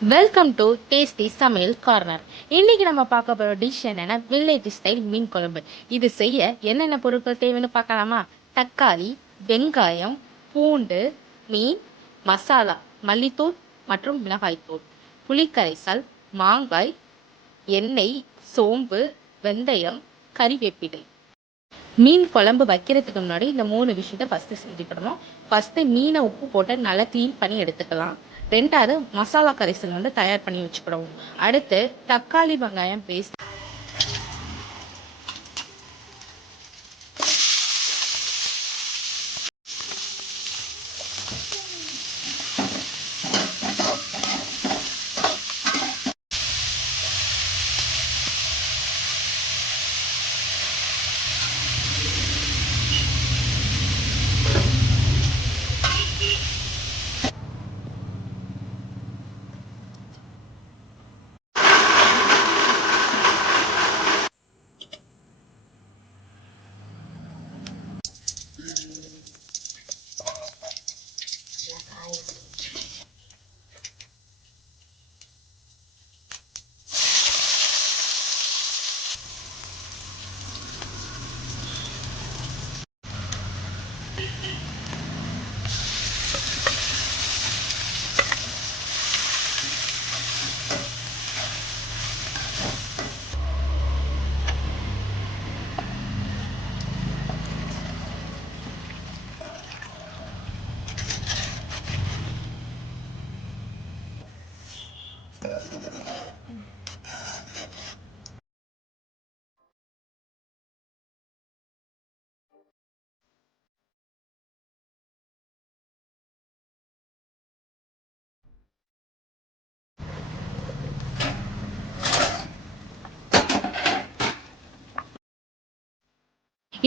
Welcome to tasty சமையல் corner. இன்னைக்கு நம்ம பார்க்க போகிற டிஷ் என்னன்னா வில்லேஜ் ஸ்டைல் மீன் குழம்பு. இது செய்ய என்னென்ன பொருட்கள் தேவைன்னு பார்க்கலாமா? தக்காளி, வெங்காயம், பூண்டு, மீன், மசாலா, மல்லித்தூள் மற்றும் மிளகாய்த்தூள், புளிக்கரைசல், மாங்காய், எண்ணெய், சோம்பு, வெந்தயம், கறிவேப்பிலை. மீன் குழம்பு வைக்கிறதுக்கு முன்னாடி இந்த 3 விஷயத்த ஃபஸ்ட்டு செஞ்சுக்கிடணும். ஃபஸ்ட்டு மீனை உப்பு போட்டு நல்லா க்ளீன் பண்ணி எடுத்துக்கலாம். 2வது மசாலா கரைசல் வந்து தயார் பண்ணி வச்சுக்கிடுவோம். அடுத்து தக்காளி வெங்காயம் பேஸ்ட்.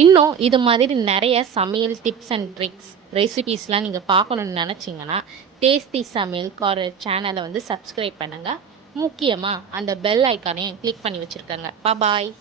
இன்னும் இது மாதிரி நிறைய சமையல் டிப்ஸ் அண்ட் ட்ரிக்ஸ் ரெசிபீஸ்லாம் நீங்கள் பார்க்கணுன்னு நினச்சிங்கன்னா டேஸ்டி சமையல் கார்னர் சேனலை வந்து சப்ஸ்கிரைப் பண்ணுங்கள். முக்கியமாக அந்த பெல் ஐக்கானையும் கிளிக் பண்ணி வச்சுருக்கேங்க. பாய்.